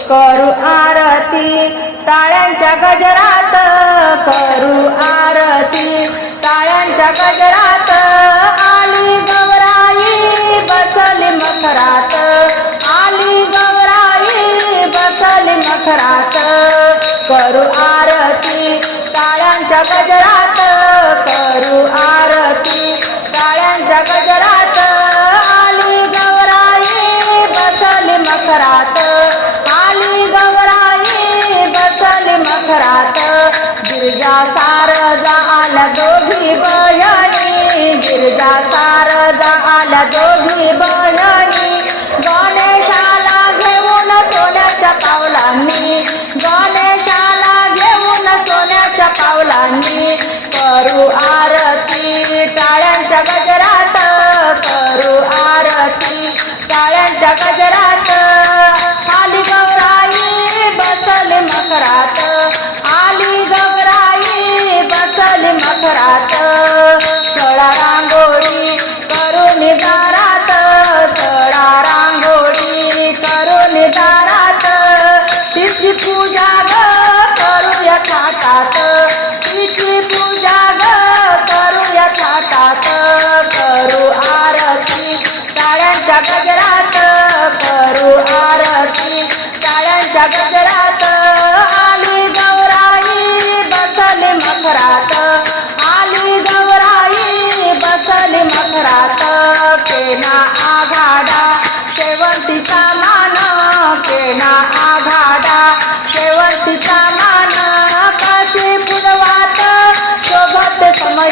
करू आरती टाळ्यांच्या गजरात करू आरती टाळ्यांच्या गजरात आली गवराई बसली मखरात आली गवराई बसली मखरात करू आरती टाळ्यांच्या गजरात बहिणी सारदा आला दोघी बहिणी गणेशाला घेऊन सोन्याच्या पावलांनी. गणेशाला घेऊन सोन्याच्या पावलांनी. करू आरती टाळ्यांच्या गजरात. करू आरती टाळ्यांच्या गजरात.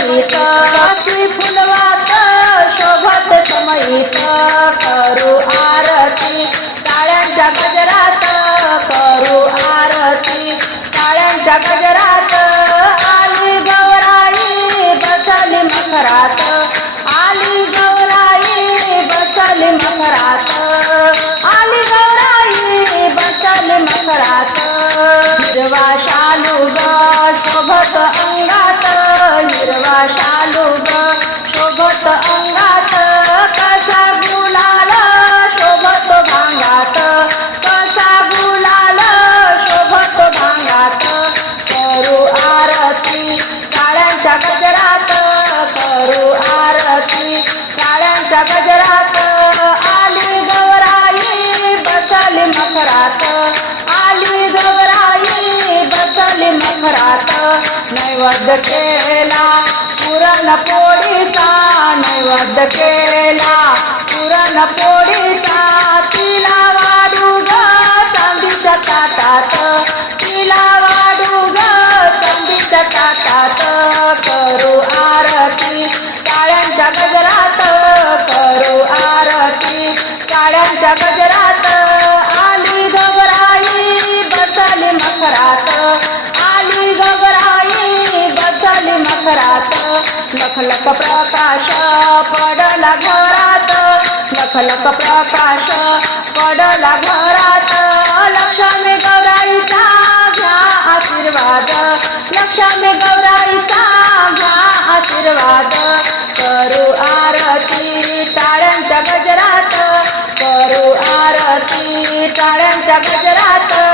समयित काशी फुलवात शोभत समयित करू आरती. टाळ्यांच्या गजरात करू आरती. टाळ्यांच्या गजरात गजरात करू आरती. काळ्यांच्या गजरात आली गवराई बसली मखरात. आली गवराई बसली मखरात. नैवद्य केला पुरण पोळीचा नैवद्य केला पुरण पोळीचा. तिला गजरात आली गबराई बसली मखरात. आली गबराई बसली मखरात. लखलख प्रकाश पडला घरात. लखलख प्रकाश पडला घरात. टाळ्यांच्या